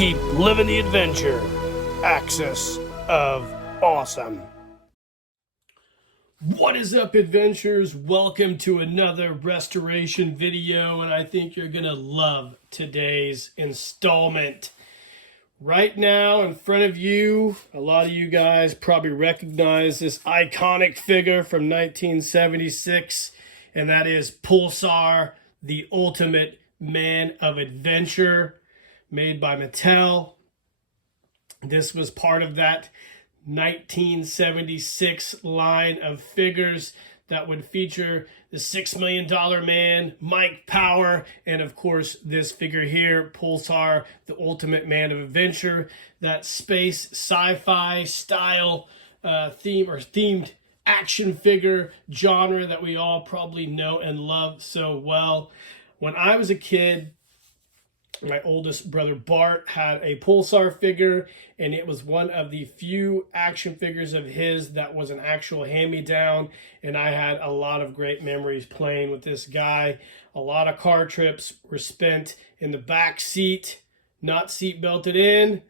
Keep living the adventure. Axis of Awesome. What is up, adventurers? Welcome to another restoration video, and I think you're gonna love today's installment. Right now in front of you, a lot of you guys probably recognize this iconic figure from 1976, and that is Pulsar, the ultimate man of adventure, made by Mattel. This was part of that 1976 line of figures that would feature the $6 Million Man, Mike Power, and of course this figure here, Pulsar, the ultimate man of adventure. That space sci-fi style themed action figure genre that we all probably know and love so well. When I was a kid, my oldest brother Bart had a Pulsar figure, and it was one of the few action figures of his that was an actual hand-me-down, and I had a lot of great memories playing with this guy. A lot of car trips were spent in the back seat, not seat belted in,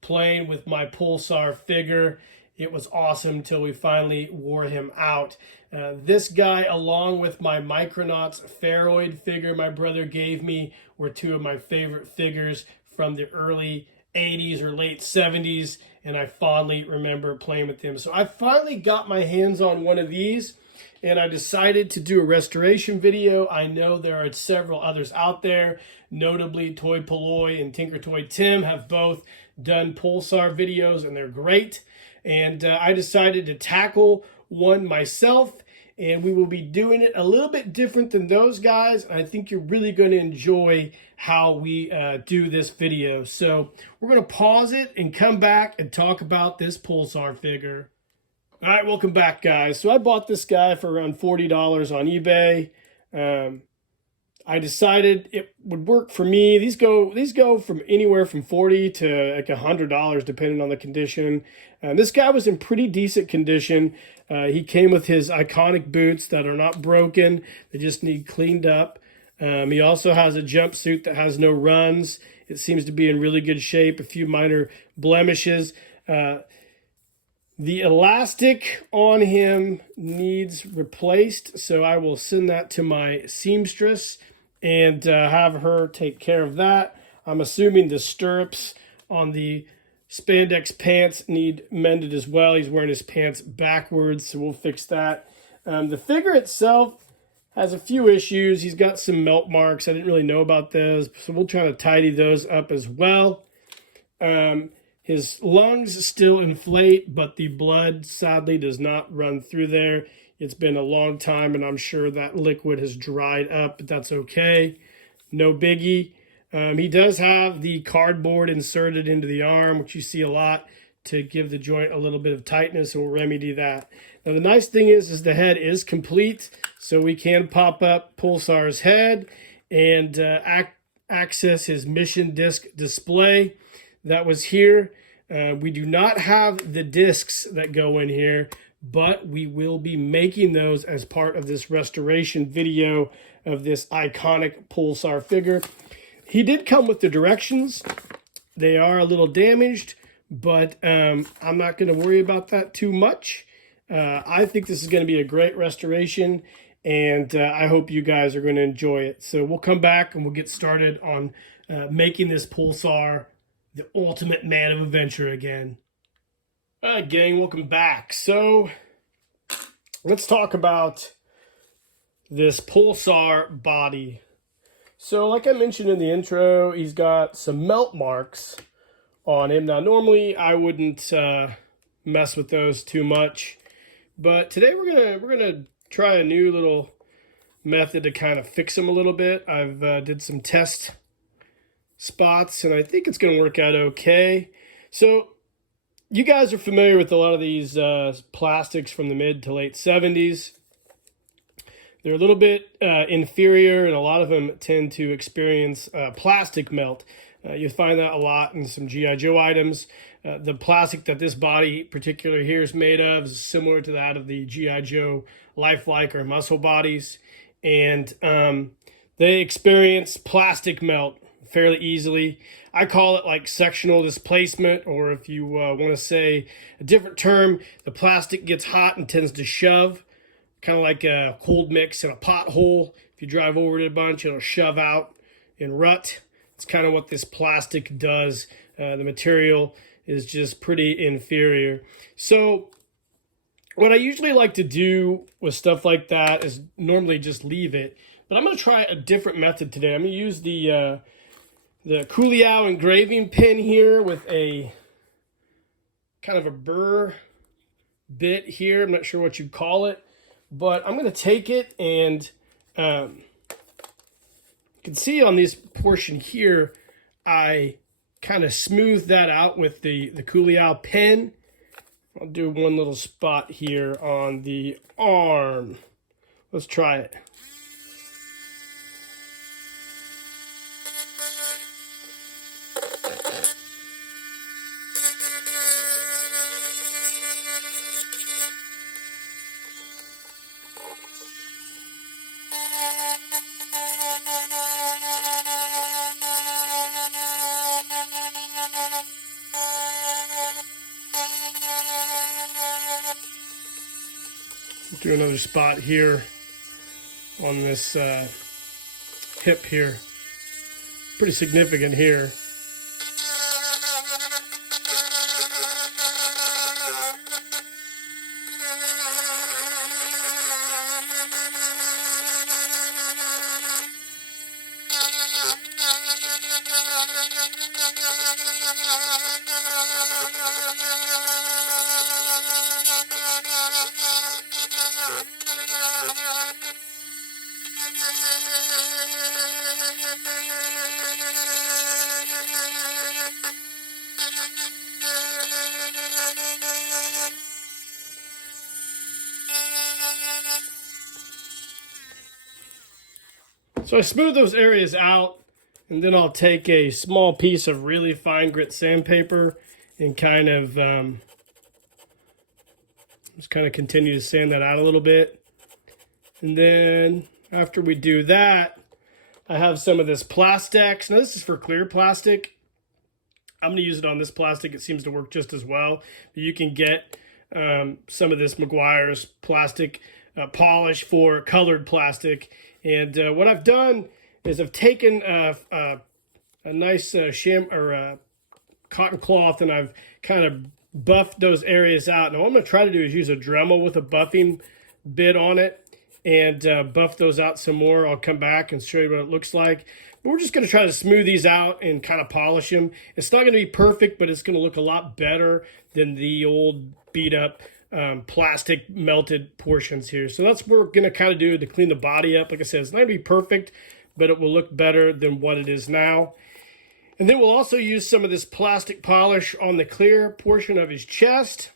playing with my Pulsar figure. It was awesome till we finally wore him out. This guy, along with my Micronauts Pharoid figure my brother gave me, were two of my favorite figures from the early 80s or late 70s, and I fondly remember playing with them. So I finally got my hands on one of these, and I decided to do a restoration video. I know there are several others out there, notably Toy Polloy and Tinker Toy Tim have both done Pulsar videos, and they're great. And I decided to tackle one myself, and we will be doing it a little bit different than those guys. I think you're really going to enjoy how we do this video. So we're going to pause it and come back and talk about this Pulsar figure. All right, welcome back, guys. So I bought this guy for around $40 on eBay. I decided it would work for me. These go from anywhere from $40 to like $100 depending on the condition. This guy was in pretty decent condition. He came with his iconic boots that are not broken. They just need cleaned up. He also has a jumpsuit that has no runs. It seems to be in really good shape. A few minor blemishes. The elastic on him needs replaced, so I will send that to my seamstress and have her take care of that. I'm assuming the stirrups on the spandex pants need mended as well. He's wearing his pants backwards, so we'll fix that. The figure itself has a few issues. He's got some melt marks. I didn't really know about those, so we'll try to tidy those up as well. His lungs still inflate, but the blood sadly does not run through there. It's been a long time, and I'm sure that liquid has dried up, but that's okay. No biggie. He does have the cardboard inserted into the arm, which you see a lot, to give the joint a little bit of tightness, and we'll remedy that. Now, the nice thing is the head is complete, so we can pop up Pulsar's head and access his mission disc display that was here. We do not have the discs that go in here, but we will be making those as part of this restoration video of this iconic Pulsar figure. He did come with the directions. They are a little damaged, but I'm not going to worry about that too much. I think this is going to be a great restoration, and I hope you guys are going to enjoy it. So we'll come back and we'll get started on making this Pulsar the ultimate man of adventure again. All right, gang, welcome back. So let's talk about this Pulsar body. So like I mentioned in the intro, he's got some melt marks on him. Now, normally I wouldn't mess with those too much, but today we're gonna try a new little method to kind of fix them a little bit. I've did some test spots, and I think it's gonna work out okay. So you guys are familiar with a lot of these plastics from the mid to late 70s. They're a little bit inferior, and a lot of them tend to experience plastic melt. You'll find that a lot in some G.I. Joe items. The plastic that this body particular here is made of is similar to that of the G.I. Joe lifelike or muscle bodies. And they experience plastic melt fairly easily. I call it like sectional displacement, or if you want to say a different term, the plastic gets hot and tends to shove, kind of like a cold mix in a pothole. If you drive over it a bunch, it'll shove out and rut. It's kind of what this plastic does. The material is just pretty inferior. So what I usually like to do with stuff like that is normally just leave it. But I'm going to try a different method today. I'm going to use the Kuliao engraving pin here with a kind of a burr bit here. I'm not sure what you call it. But I'm going to take it and you can see on this portion here, I kind of smooth that out with the Kuliao pen. I'll do one little spot here on the arm. Let's try it. Do another spot here on this hip here. Pretty significant here. So I smooth those areas out, and then I'll take a small piece of really fine grit sandpaper and kind of just kind of continue to sand that out a little bit. And then after we do that, I have some of this Plastex. Now this is for clear plastic. I'm going to use it on this plastic. It seems to work just as well. You can get some of this Meguiar's plastic polish for colored plastic. And what I've done is I've taken a nice cotton cloth, and I've kind of buffed those areas out. Now what I'm going to try to do is use a Dremel with a buffing bit on it and buff those out some more. I'll come back and show you what it looks like. But we're just going to try to smooth these out and kind of polish them. It's not going to be perfect, but it's going to look a lot better than the old beat up plastic melted portions here. So that's what we're going to kind of do to clean the body up. Like I said, it's not going to be perfect, but it will look better than what it is now. And then we'll also use some of this plastic polish on the clear portion of his chest.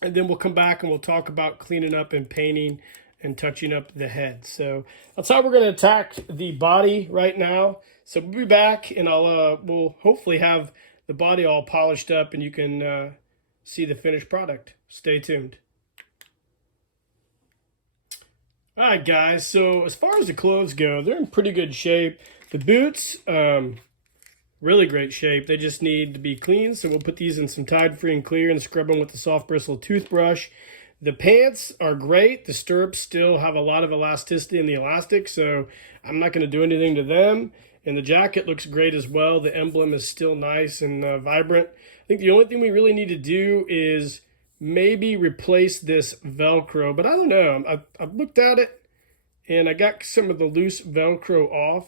And then we'll come back and we'll talk about cleaning up and painting and touching up the head. So that's how we're going to attack the body right now. So we'll be back, and we'll hopefully have the body all polished up, and you can see the finished product. Stay tuned. All right, guys. So as far as the clothes go, they're in pretty good shape. The boots, really great shape. They just need to be cleaned. So we'll put these in some Tide Free and Clear and scrub them with the soft bristle toothbrush. The pants are great. The stirrups still have a lot of elasticity in the elastic, so I'm not going to do anything to them. And the jacket looks great as well. The emblem is still nice and vibrant. I think the only thing we really need to do is maybe replace this Velcro, but I don't know. I've looked at it, and I got some of the loose Velcro off,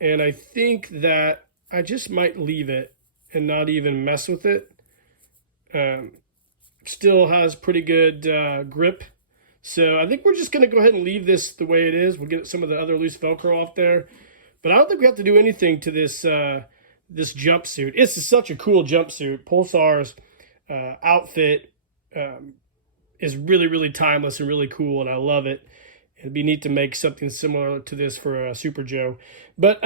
and I think that I just might leave it and not even mess with it. Still has pretty good grip. So I think we're just going to go ahead and leave this the way it is. We'll get some of the other loose Velcro off there. But I don't think we have to do anything to this this jumpsuit. It's such a cool jumpsuit. Pulsar's outfit is really, really timeless and really cool, and I love it. It'd be neat to make something similar to this for Super Joe. But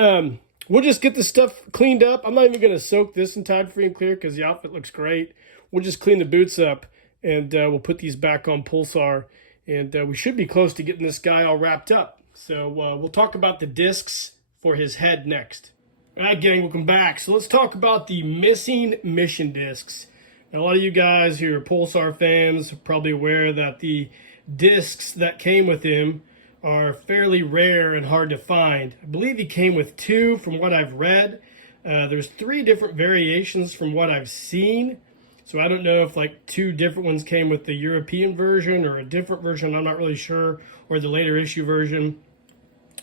we'll just get this stuff cleaned up. I'm not even going to soak this in Tide Free and Clear because the outfit looks great. We'll just clean the boots up, and we'll put these back on Pulsar, and we should be close to getting this guy all wrapped up. So we'll talk about the discs for his head next. All right, gang, welcome back. So let's talk about the missing mission discs. Now, a lot of you guys who are Pulsar fans are probably aware that the discs that came with him are fairly rare and hard to find. I believe he came with 2 from what I've read. There's 3 different variations from what I've seen. So I don't know if like 2 different ones came with the European version or a different version, I'm not really sure, or the later issue version.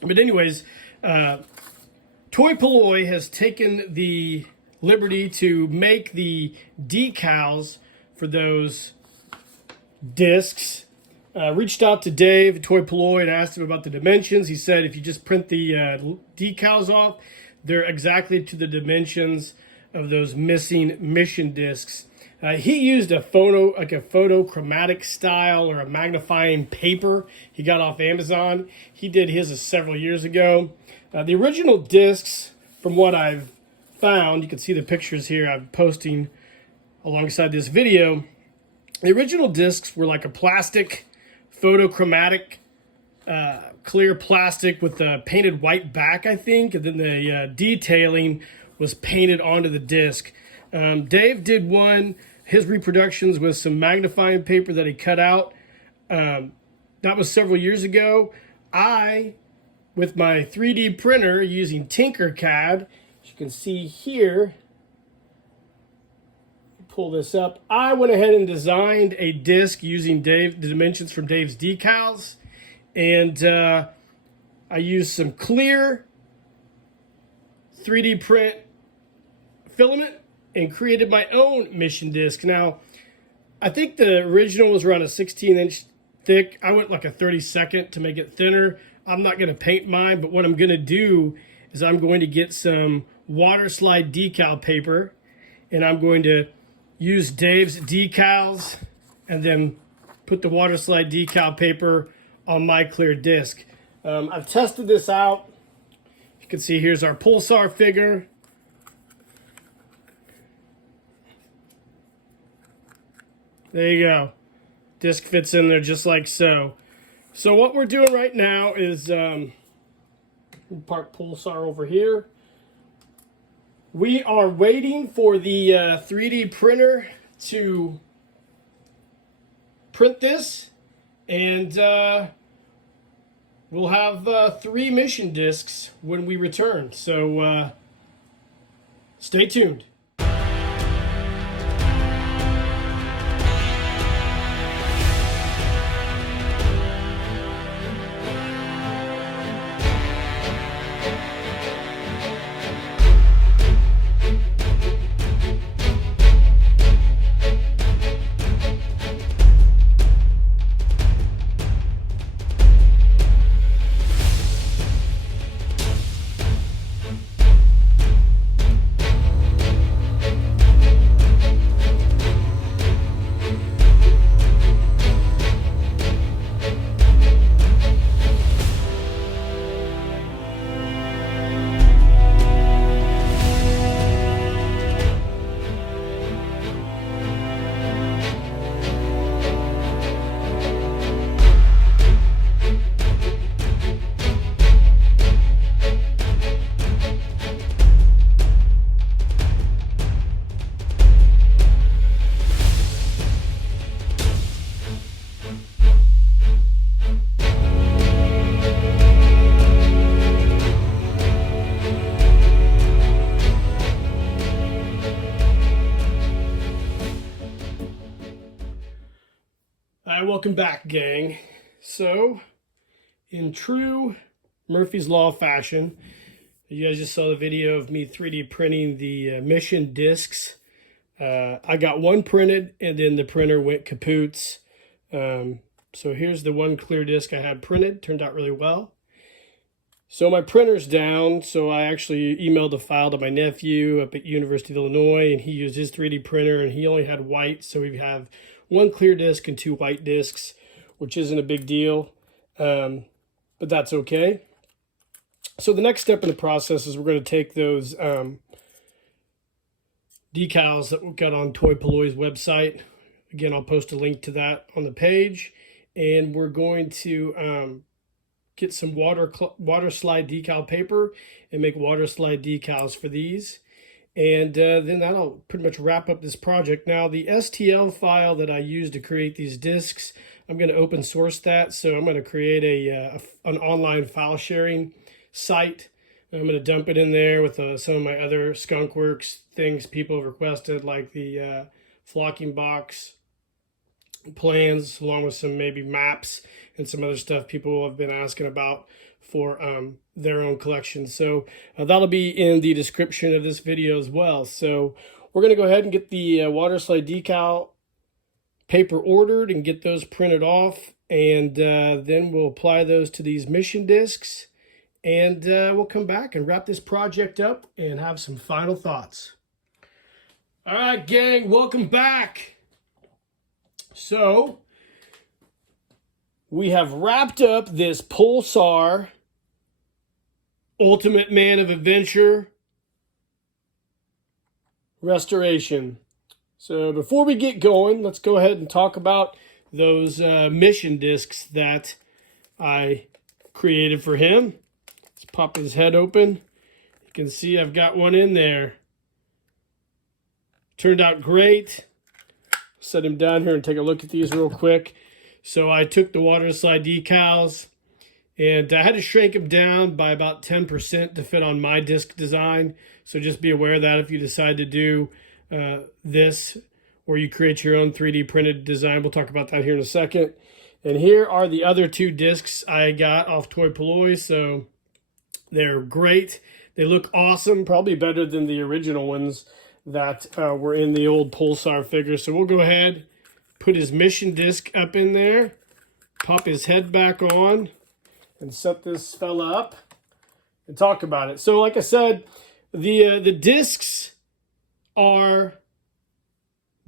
But anyways, Toy Polloi has taken the liberty to make the decals for those discs. Reached out to Dave at Toy Polloi and asked him about the dimensions. He said if you just print the decals off, they're exactly to the dimensions of those missing mission discs. He used a photochromatic style or a magnifying paper he got off Amazon. He did his several years ago. The original discs, from what I've found, you can see the pictures here I'm posting alongside this video. The original discs were like a plastic, photochromatic, clear plastic with a painted white back, I think, and then the detailing was painted onto the disc. Dave did his reproductions with some magnifying paper that he cut out. That was several years ago. With my 3D printer using Tinkercad, as you can see here, pull this up, I went ahead and designed a disc using the dimensions from Dave's decals, and I used some clear 3D print filament and created my own mission disc. Now, I think the original was around a 16-inch thick. I went like a 32nd to make it thinner. I'm not going to paint mine, but what I'm going to do is I'm going to get some water slide decal paper, and I'm going to use Dave's decals and then put the water slide decal paper on my clear disc. I've tested this out. You can see here's our Pulsar figure. There you go. Disc fits in there just like so. So what we're doing right now is, park Pulsar over here. We are waiting for the 3D printer to print this, and we'll have 3 mission discs when we return. So stay tuned. Welcome back, gang. So, in true Murphy's Law fashion, you guys just saw the video of me 3D printing the mission discs. I got one printed, and then the printer went kapoots. So here's the one clear disc I had printed. Turned out really well. So my printer's down, so I actually emailed a file to my nephew up at University of Illinois, and he used his 3D printer, and he only had white, so we have one clear disc and 2 white discs, which isn't a big deal, but that's okay. So the next step in the process is we're going to take those decals that we got on Toy Polloi's website. Again, I'll post a link to that on the page, and we're going to get some water slide decal paper and make water slide decals for these. And then that'll pretty much wrap up this project. Now, the STL file that I use to create these discs, I'm going to open source that. So I'm going to create an online file sharing site. I'm going to dump it in there with some of my other skunkworks things people have requested, like the flocking box plans, along with some maybe maps and some other stuff people have been asking about for their own collection. So that'll be in the description of this video as well. So we're going to go ahead and get the water slide decal paper ordered and get those printed off, and then we'll apply those to these mission discs, and we'll come back and wrap this project up and have some final thoughts. All right, gang, welcome back. So we have wrapped up this Pulsar Ultimate Man of Adventure restoration. So before we get going, let's go ahead and talk about those mission discs that I created for him. Let's pop his head open. You can see I've got one in there. Turned out great. Set him down here and take a look at these real quick. So I took the water slide decals and I had to shrink them down by about 10% to fit on my disc design. So just be aware of that if you decide to do this, or you create your own 3D printed design. We'll talk about that here in a second. And here are the other two discs I got off Toy Polloi. So they're great. They look awesome, probably better than the original ones that were in the old Pulsar figure. So we'll go ahead, put his mission disc up in there, pop his head back on, and set this fella up and talk about it. So like I said, the discs are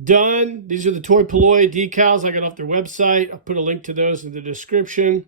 done. These are the Toy Polloi decals I got off their website. I'll put a link to those in the description.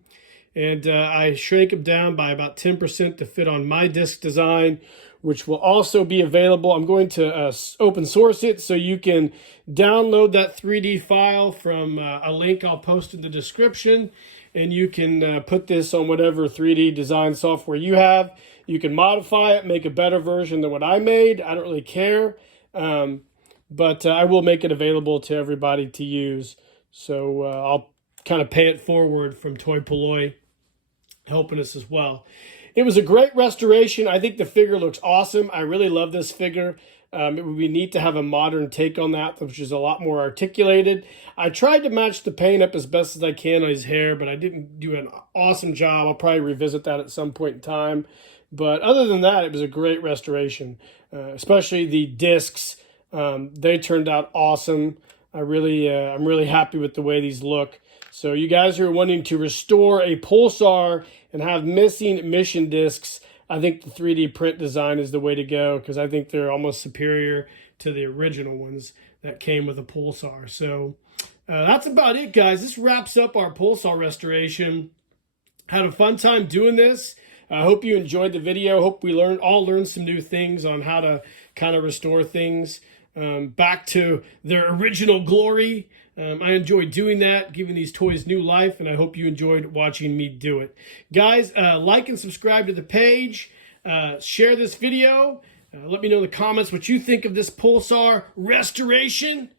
And I shrank them down by about 10% to fit on my disc design, which will also be available. I'm going to open source it so you can download that 3D file from a link I'll post in the description, and you can put this on whatever 3D design software you have. You can modify it, make a better version than what I made. I don't really care, but I will make it available to everybody to use. So I'll kind of pay it forward from Toy Polloi helping us as well. It was a great restoration. I think the figure looks awesome. I really love this figure. It would be neat to have a modern take on that, which is a lot more articulated. I tried to match the paint up as best as I can on his hair, but I didn't do an awesome job. I'll probably revisit that at some point in time. But other than that, it was a great restoration, especially the discs. They turned out awesome. I'm really happy with the way these look. So you guys who are wanting to restore a Pulsar and have missing mission discs, I think the 3D print design is the way to go, because I think they're almost superior to the original ones that came with a Pulsar. So that's about it, guys. This wraps up our Pulsar restoration. Had a fun time doing this. I hope you enjoyed the video. Hope we all learned some new things on how to kind of restore things back to their original glory. I enjoyed doing that, giving these toys new life, and I hope you enjoyed watching me do it. Guys, like and subscribe to the page. Share this video. Let me know in the comments what you think of this Pulsar restoration.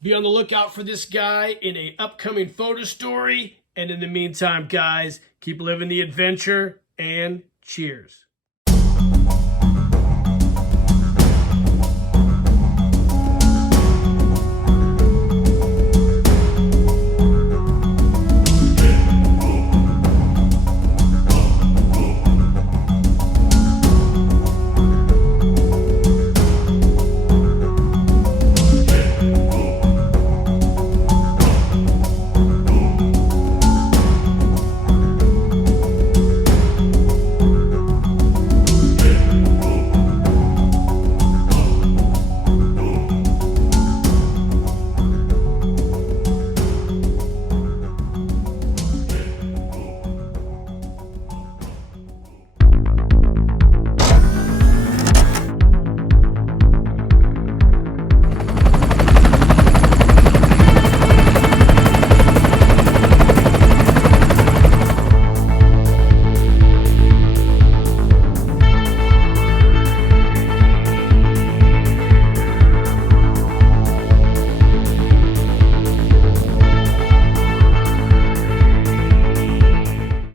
Be on the lookout for this guy in an upcoming photo story. And in the meantime, guys, keep living the adventure, and cheers.